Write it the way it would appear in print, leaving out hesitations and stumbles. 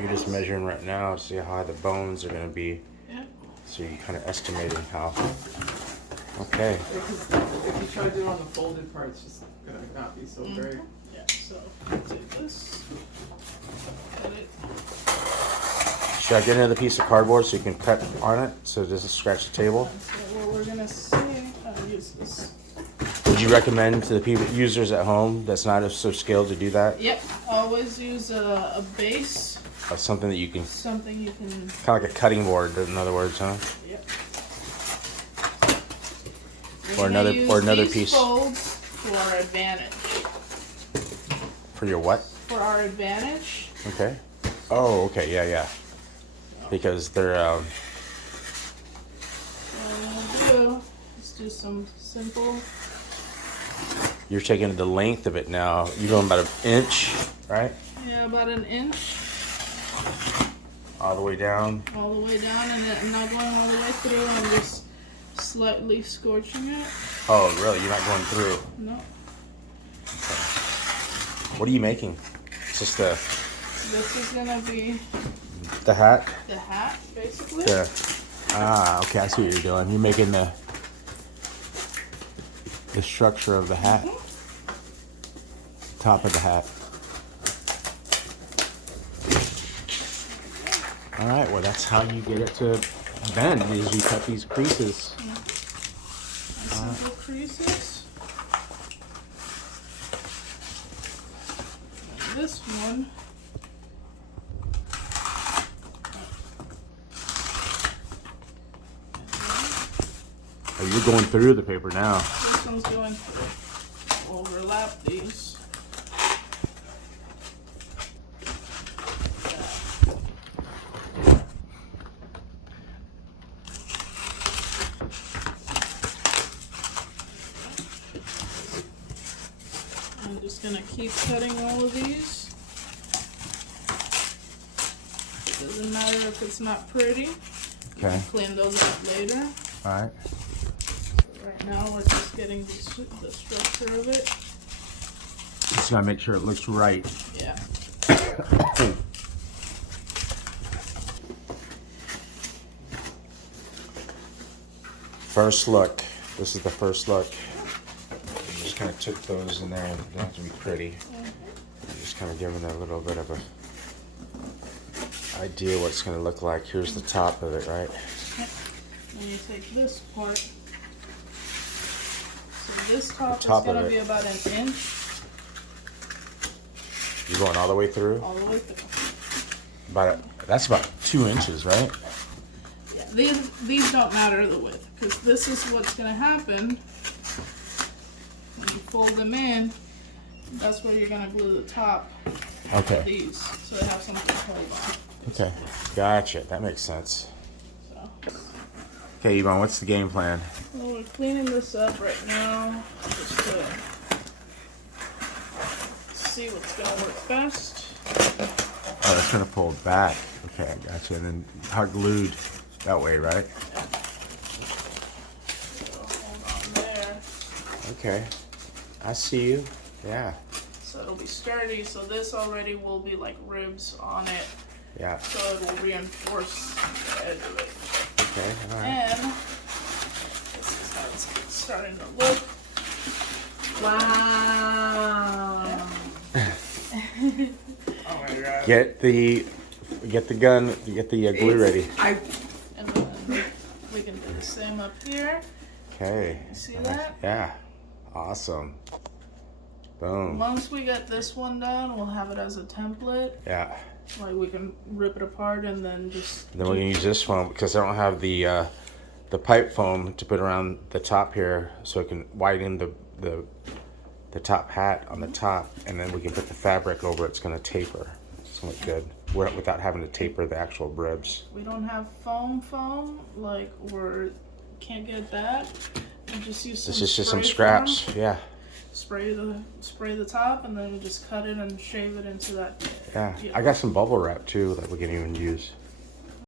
You're just measuring right now to see how high the bones are going to be. Yeah. So you're kind of estimating how. Okay. Because if you try to do it on the folded part, it's just gonna not be so very. Yeah. So take this. Cut it. Should I get another piece of cardboard so you can cut on it so it doesn't scratch the table? So what we're gonna see, I'll use this. Would you recommend to the people users at home that's not so skilled to do that? Yep. Always use a base. Something that you can, Something you can. kind of like a cutting board, in other words, huh? Yep. Or another piece. Folds for our advantage. For your what? For our advantage. Okay. Oh, okay, yeah. Because they're Let's do some simple. you're taking the length of it now. You're going about an inch, right? Yeah, about an inch. All the way down. All the way down, and then I'm not going all the way through. I'm just slightly scorching it. Oh, really? You're not going through? No. What are you making? It's just the This is gonna be hat? the hat, basically. Okay, I see what you're doing. You're making the structure of the hat. Top of the hat. All right, well, that's how you get it to bend, is you cut these creases. Simple creases. And this one. Oh, you're going through the paper now. This one's going through. Overlap these. I'm just gonna keep cutting all of these. Doesn't matter if it's not pretty. Okay. Clean those up later. All right. Right now we're just getting the structure of it. Just gotta make sure it looks right. Yeah. First look. This is the first look. Just kind of took those in there. They don't have to be pretty. Just kind of giving it a little bit of a idea what it's going to look like. Here's the top of it, right? Then you take this part. So this top is top of going to it. be about an inch You're going all the way through? all the way through. That's about 2 inches, right? Yeah, these don't matter the width, because this is what's going to happen when you fold them in. That's where you're going to glue the top Okay. of these, so they have something to hold on. Okay. Gotcha. That makes sense. So, Okay, Ivonne, what's the game plan? well, we're cleaning this up right now, just to see what's going to work best. Oh, that's going to fold back. Okay, gotcha. And then hard glued that way, right? So hold on there. Okay. I see you. Yeah. So it'll be sturdy, so this already will be like ribs on it, Yeah. so it will reinforce the edge of it. Okay, all right. And this is how it's starting to look. Wow. Oh my god. Get the gun, get the glue ready. And then we can do the same up here. Okay. See that? Yeah. Awesome. Boom. Once we get this one done, we'll have it as a template. Yeah. Like we can rip it apart and then just. Then we can use this one because I don't have the pipe foam to put around the top here, so it can widen the top hat on the top, and then we can put the fabric over. It's going to taper. It's going to look good without having to taper the actual ribs. We don't have foam, like can't get that. We just use some. This is just some spray scraps. foam. Yeah. Spray the top, and then we just cut it and shave it into that. Yeah. I got some bubble wrap too that we can even use.